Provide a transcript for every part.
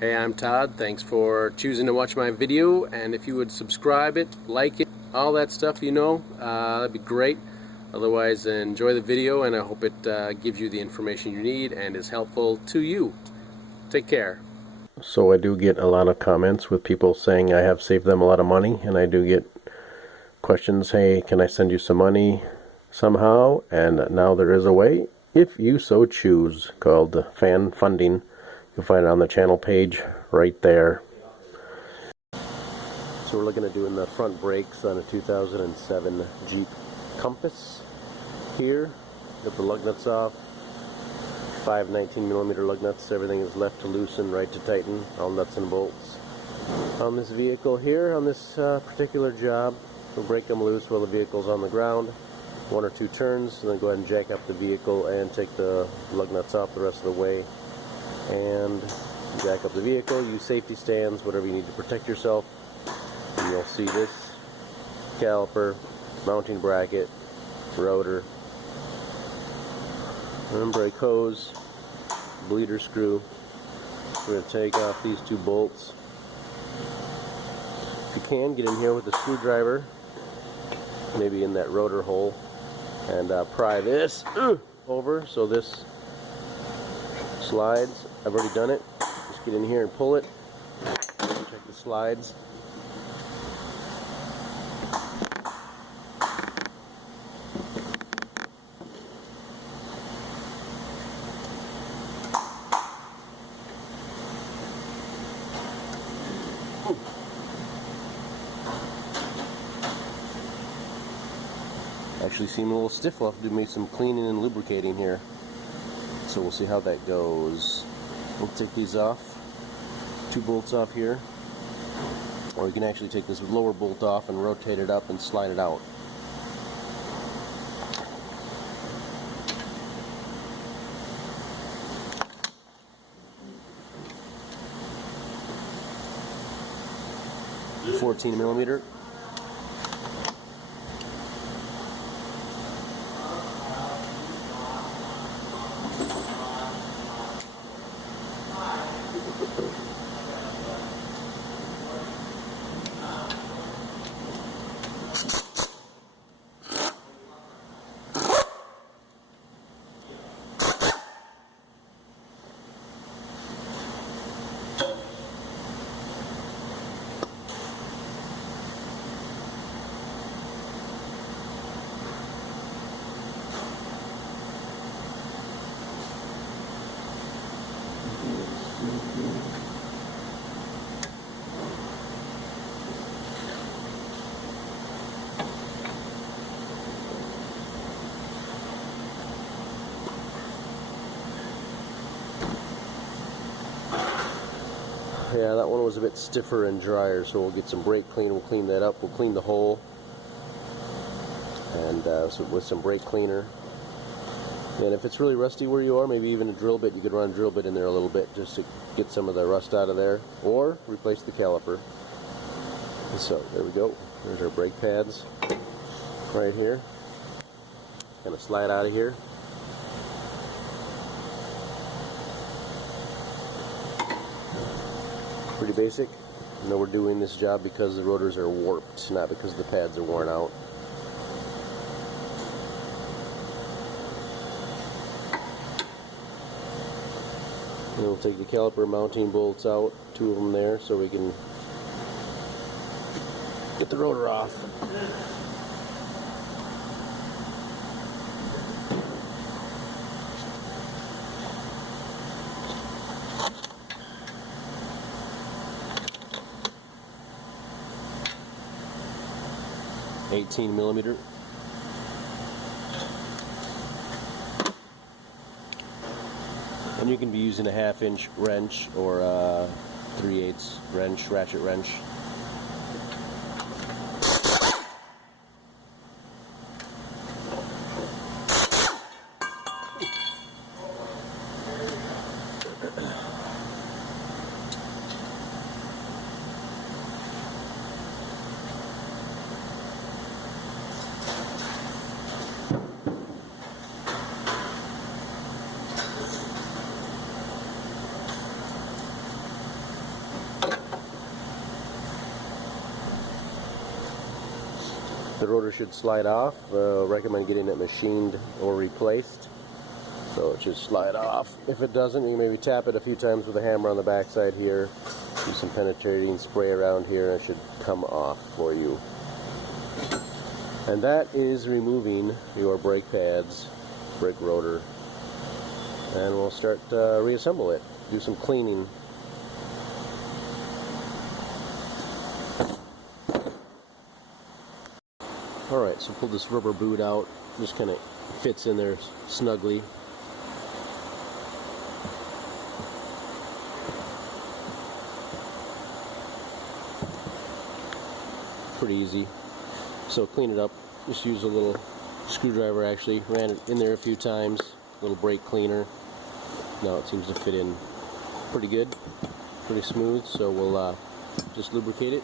Hey, I'm Todd. Thanks for choosing to watch my video, and if you would subscribe it, like it, all that stuff, that'd be great. Otherwise, enjoy the video, and I hope it gives you the information you need and is helpful to you. Take care. So I do get a lot of comments with people saying I have saved them a lot of money, and I do get questions, hey, can I send you some money somehow? And now there is a way, if you so choose, called fan funding. You'll find it on the channel page right there. So we're looking at doing the front brakes on a 2007 Jeep Compass here. Got the lug nuts off, 5 19mm lug nuts. Everything is left to loosen, right to tighten, all nuts and bolts. On this vehicle here, on this particular job, we'll break them loose while the vehicle's on the ground. 1 or 2 turns, and then go ahead and jack up the vehicle and take the lug nuts off the rest of the way. And jack up the vehicle, use safety stands, whatever you need to protect yourself. And you'll see this caliper, mounting bracket, rotor, and brake hose, bleeder screw. We're going to take off these 2 bolts. If you can, get in here with a screwdriver, maybe in that rotor hole, and pry this over so this slides. I've already done it. Just get in here and pull it. Check the slides. Actually seem a little stiff. We'll have to do maybe some cleaning and lubricating here. So we'll see how that goes. We'll take these off. 2 bolts off here. Or you can actually take this lower bolt off and rotate it up and slide it out. .14 mm. Yeah, that one was a bit stiffer and drier, so we'll get some brake clean. We'll clean that up. We'll clean the hole, and so with some brake cleaner. And if it's really rusty where you are, maybe even a drill bit, you could run a drill bit in there a little bit just to get some of the rust out of there, or replace the caliper. And so there we go. There's our brake pads right here. Kind of slide out of here. Pretty basic. I know we're doing this job because the rotors are warped, not because the pads are worn out. And we'll take the caliper mounting bolts out, 2 of them there, so we can get the rotor off. .18mm. And you can be using a 1/2-inch wrench or a 3/8 wrench, ratchet wrench. The rotor should slide off. Recommend getting it machined or replaced. So it should slide off. If it doesn't, you can maybe tap it a few times with a hammer on the backside here. Do some penetrating spray around here and it should come off for you. And that is removing your brake pads, brake rotor. And we'll start reassemble it. Do some cleaning. Alright, so pull this rubber boot out. Just kind of fits in there snugly. Pretty easy. So clean it up. Just use a little screwdriver actually. Ran it in there a few times. A little brake cleaner. Now it seems to fit in pretty good. Pretty smooth. So we'll just lubricate it.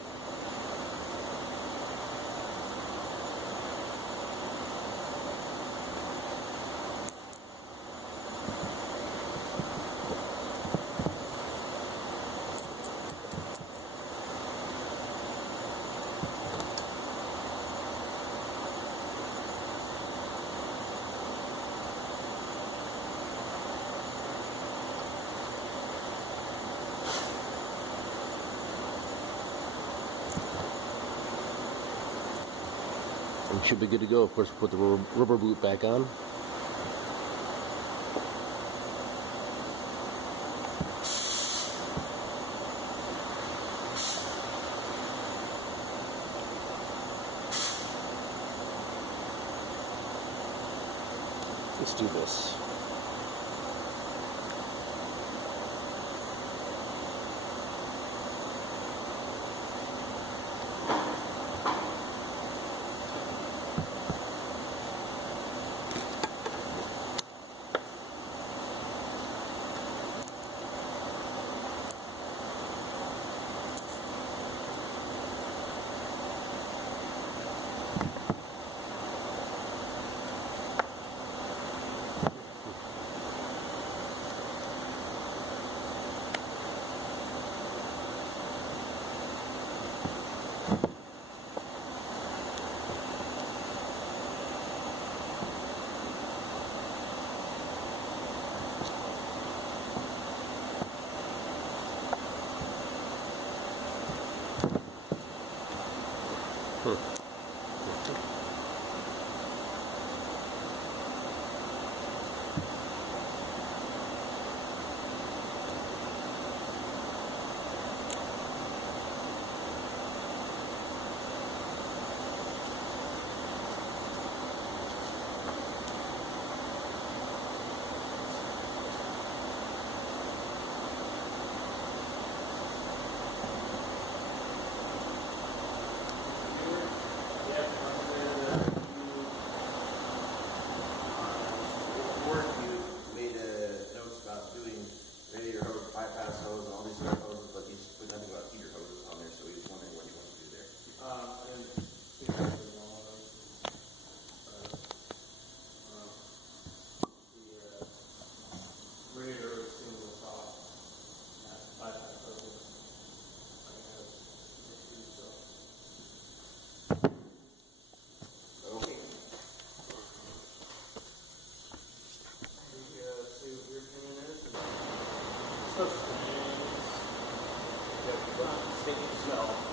And should be good to go. Of course, put the rubber boot back on. Let's do this.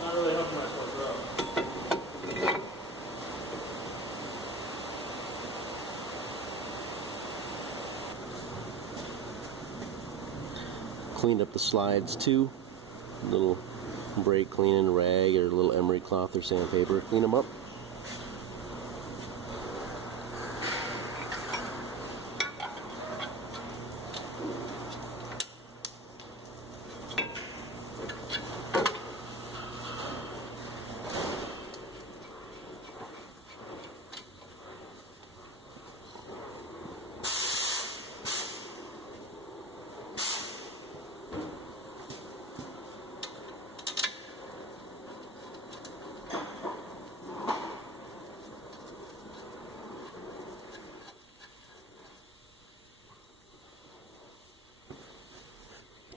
Not really helping myself grow. Cleaned up the slides too. A little brake cleaning rag or a little emery cloth or sandpaper. Clean them up.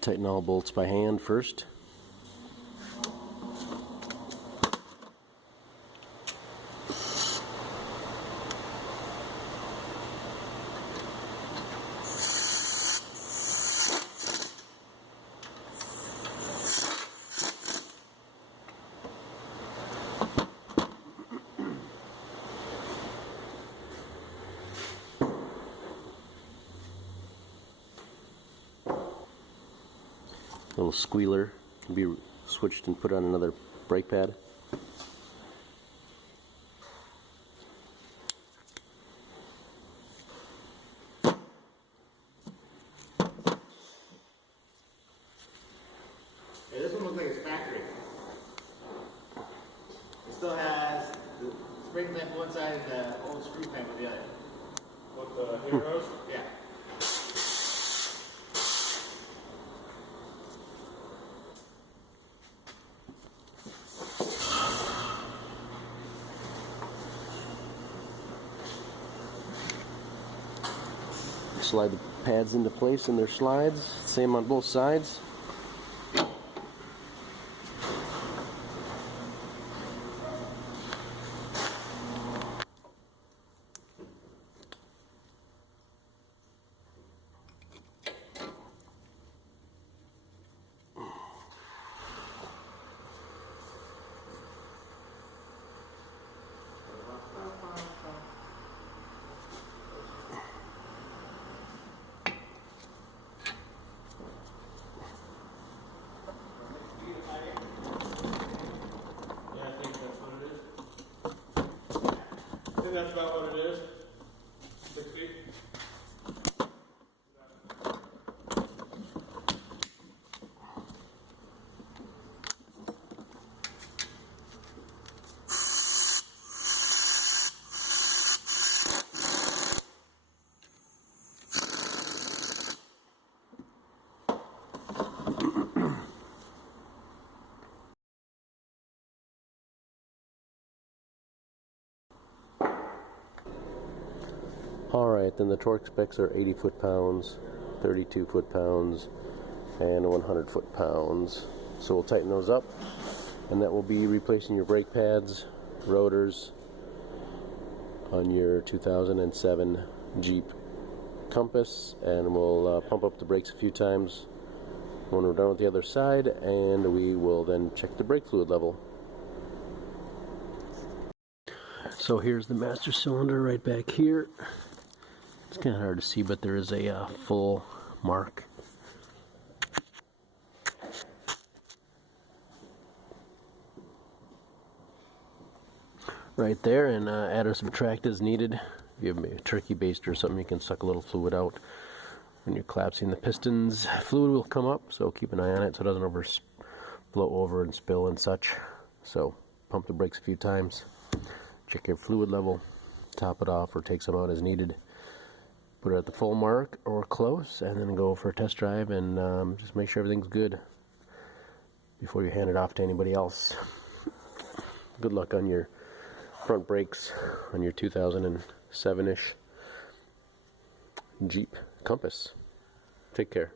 Tighten all bolts by hand first. Little squealer can be switched and put on another brake pad. Yeah, this one looks like it's factory. It still has the spring clamp on one side and the old screw clamp on the other. What, the heroes? Yeah. Slide the pads into place in their slides. Same on both sides. Yeah, I think that's what it is. I think that's about what it is. 6 feet. Alright, then the torque specs are 80 foot-pounds, 32 foot-pounds, and 100 foot-pounds. So we'll tighten those up, and that will be replacing your brake pads, rotors on your 2007 Jeep Compass, and we'll pump up the brakes a few times when we're done with the other side, and we will then check the brake fluid level. So here's the master cylinder right back here. It's kind of hard to see, but there is a full mark. Right there, and add or subtract as needed. If you have a turkey baster or something, you can suck a little fluid out. When you're collapsing the pistons, fluid will come up, so keep an eye on it so it doesn't blow over and spill and such. So pump the brakes a few times, check your fluid level, top it off or take some out as needed. Put it at the full mark or close, and then go for a test drive and just make sure everything's good before you hand it off to anybody else. Good luck on your front brakes on your 2007-ish Jeep Compass. Take care.